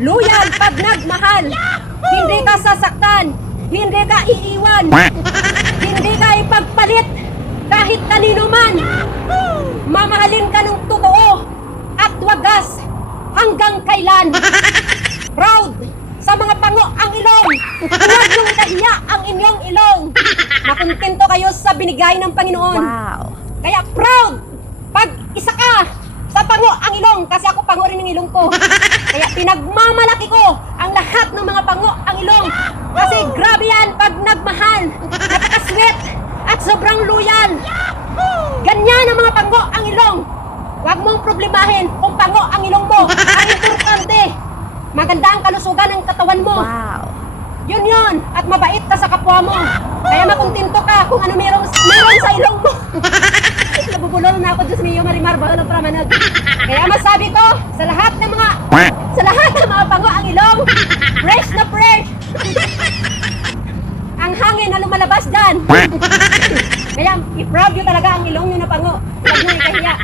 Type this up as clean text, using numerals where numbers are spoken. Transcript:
Loyal pag nagmahal. Hindi ka sasaktan. Hindi ka iiwan. Hindi ka ipagpalit kahit kanino man. Mamahalin ka ng totoo at wagas hanggang kailan. Proud sa mga pango ang ilong. Huwag niyong ikahiya ang inyong ilong. Nakontento kayo sa binigay ng Panginoon. Wow. Kaya proud pag isa ka sa pango ang ilong, kasi ako pango rin ng ilong ko. Kaya pinagmamalaki ko ang lahat ng mga pango ang ilong. Kasi grabe yan pag nagmahal. Napaka-sweet at sobrang loyal. Ganyan ang mga pango ang ilong. Huwag mong problemahin kung pango ang ilong mo. Ang importante, maganda ang kalusugan ng katawan mo. Wow. Yun. At mabait ka sa kapwa mo. Kaya makontento ka kung ano meron sa ilong mo. Nabubulol na ako Diyos niyo, Marimar, bawal ang pramanag. Kaya masabi ko, sa lahat ng mga pango ang ilong, fresh na fresh. Ang hangin na lumalabas dyan. Kaya i-proud nyo talaga ang ilong nyo na pango. Huwag nyo ikahiya.